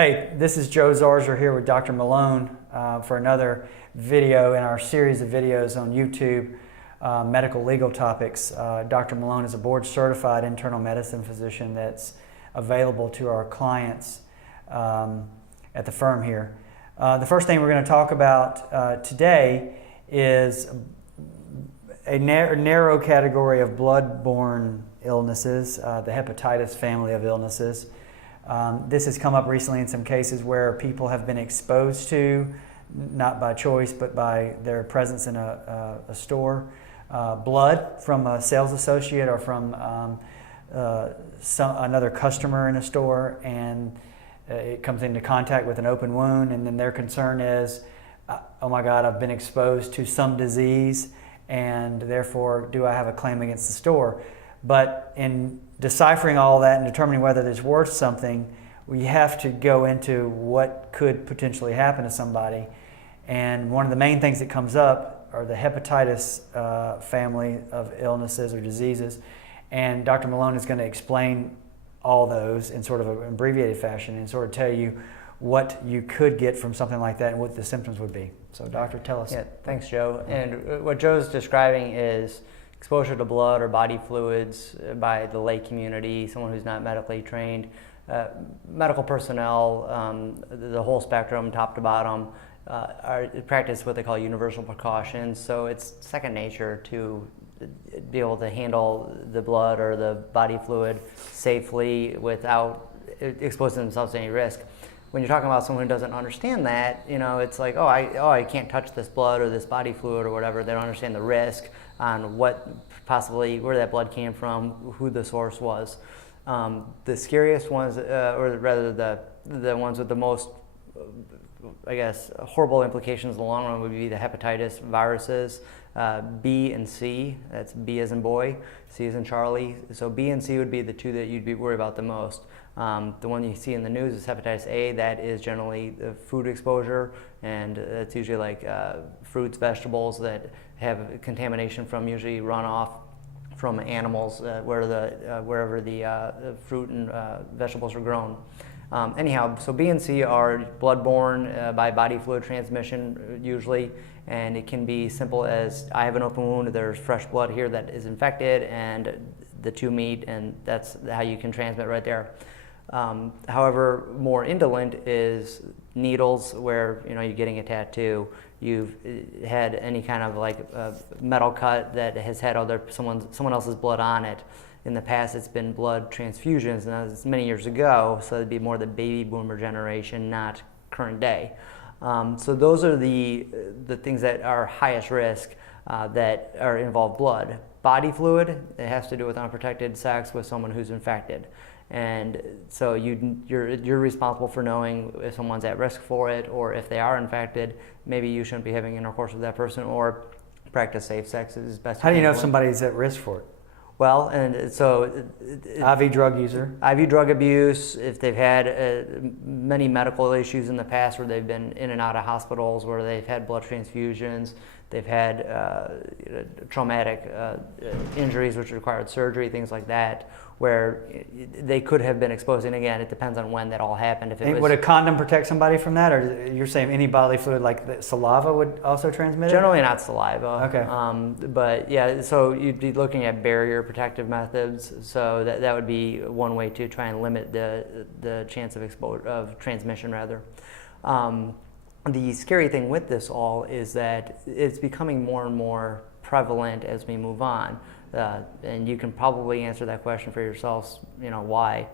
Hey, this is Joe Zarzaur here with Dr. Malone for another video in our series of videos on YouTube, medical legal topics. Dr. Malone is a board certified internal medicine physician that's available to our clients at the firm here. The first thing we're going to talk about today is a narrow category of blood-borne illnesses, the hepatitis family of illnesses. This has come up recently in some cases where people have been exposed to, not by choice, but by their presence in a store, blood from a sales associate or from another customer in a store, and it comes into contact with an open wound, and then their concern is, oh my God, I've been exposed to some disease, and therefore do I have a claim against the store? But in deciphering all that and determining whether it's worth something, we have to go into what could potentially happen to somebody. And one of the main things that comes up are the hepatitis family of illnesses or diseases. And Dr. Malone is going to explain all those in sort of an abbreviated fashion and sort of tell you what you could get from something like that and what the symptoms would be. So Doctor, tell us. Yeah, thanks Joe. And what Joe's describing is exposure to blood or body fluids by the lay community, someone who's not medically trained, medical personnel, the whole spectrum, top to bottom, practice what they call universal precautions. So it's second nature to be able to handle the blood or the body fluid safely without exposing themselves to any risk. When you're talking about someone who doesn't understand that, you know, it's like, I can't touch this blood or this body fluid or whatever. They don't understand the risk on what possibly, where that blood came from, who the source was. The scariest ones, or rather the ones with the most, I guess, horrible implications in the long run would be the hepatitis viruses, B and C. That's B as in boy, C as in Charlie. So B and C would be the two that you'd be worried about the most. The one you see in the news is hepatitis A. That is generally the food exposure, and it's usually like fruits, vegetables that have contamination from usually runoff from animals wherever the fruit and vegetables are grown. Anyhow, so B and C are blood-borne by body fluid transmission usually, and it can be simple as I have an open wound, there's fresh blood here that is infected, and the two meet, and that's how you can transmit right there. However, more indolent is needles, where you're getting a tattoo, you've had any kind of like a metal cut that has had someone else's blood on it. In the past, it's been blood transfusions, and that's many years ago, so it'd be more the baby boomer generation, not current day. So those are the things that are highest risk that are involve blood. Body fluid, it has to do with unprotected sex with someone who's infected. And so you're responsible for knowing if someone's at risk for it, or if they are infected, maybe you shouldn't be having intercourse with that person, or practice safe sex is best. How do you know if somebody's at risk for it? Well, and so IV drug user, IV drug abuse, if they've had many medical issues in the past where they've been in and out of hospitals, where they've had blood transfusions, they've had traumatic injuries which required surgery, things like that, where they could have been exposed. And again, it depends on when that all happened. If it was, would a condom protect somebody from that, or you're saying any bodily fluid like the saliva would also transmit it? Generally not saliva. Okay. But yeah, so you'd be looking at barrier protective methods. So that would be one way to try and limit the chance of transmission rather. The scary thing with this all is that it's becoming more and more prevalent as we move on. And you can probably answer that question for yourselves, why?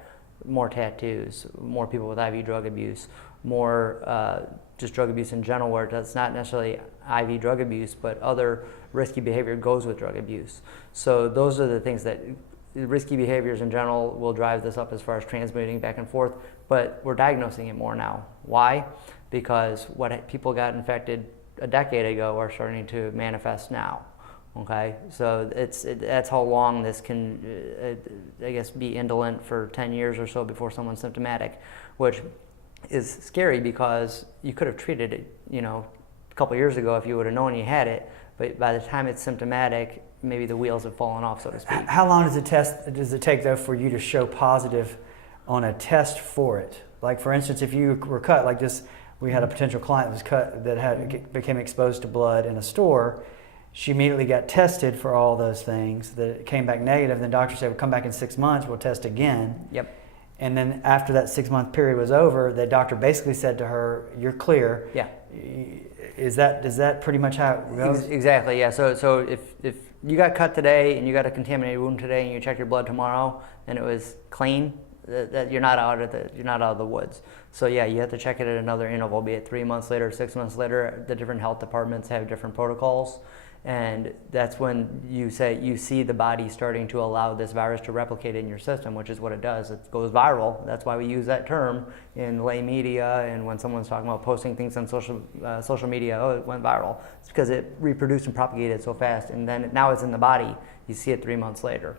More tattoos, more people with IV drug abuse, more just drug abuse in general, where it's not necessarily IV drug abuse, but other risky behavior goes with drug abuse. So those are the things that risky behaviors in general will drive this up as far as transmitting back and forth, but we're diagnosing it more now. Why? Because what people got infected a decade ago are starting to manifest now. Okay, so that's how long this can, I guess, be indolent for 10 years or so before someone's symptomatic, which is scary because you could have treated it, a couple years ago if you would have known you had it, but by the time it's symptomatic, maybe the wheels have fallen off, so to speak. How long does it take, though, for you to show positive on a test for it? like for instance, if you were cut like this, we had a potential client that was cut that became exposed to blood in a store. She immediately got tested for all those things. That it came back negative. Then the doctor said, "We'll come back in 6 months. We'll test again." Yep. And then after that 6-month period was over, the doctor basically said to her, "You're clear." Yeah. Is that pretty much how it goes? Exactly. Yeah. So if you got cut today and you got a contaminated wound today and you check your blood tomorrow and it was clean, that you're not out of the woods. So yeah, you have to check it at another interval, be it 3 months later, 6 months later. The different health departments have different protocols. And that's when you see the body starting to allow this virus to replicate in your system, which is what it does. It goes viral. That's why we use that term in lay media, and when someone's talking about posting things on social media, oh, it went viral. It's because it reproduced and propagated so fast, and then now it's in the body. You see it 3 months later.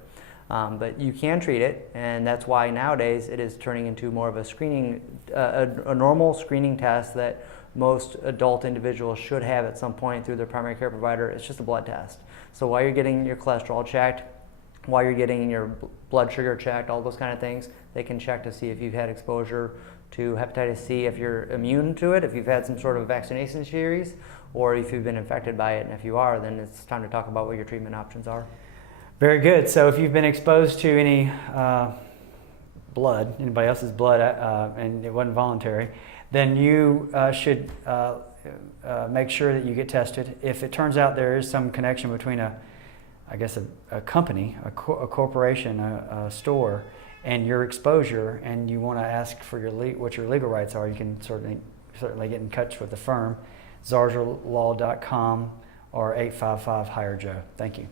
But you can treat it, and that's why nowadays it is turning into more of a screening, a normal screening test that most adult individuals should have at some point through their primary care provider. It's just a blood test. So while you're getting your cholesterol checked, while you're getting your blood sugar checked, all those kind of things, they can check to see if you've had exposure to hepatitis C, if you're immune to it, if you've had some sort of vaccination series, or if you've been infected by it. And if you are, then it's time to talk about what your treatment options are. Very good. So if you've been exposed to any blood, anybody else's blood, and it wasn't voluntary, then you should make sure that you get tested. If it turns out there is some connection between a company, a corporation, a store, and your exposure, and you want to ask for what your legal rights are, you can certainly get in touch with the firm, zarzaurlaw.com or 855-HIRE-JOE. Thank you.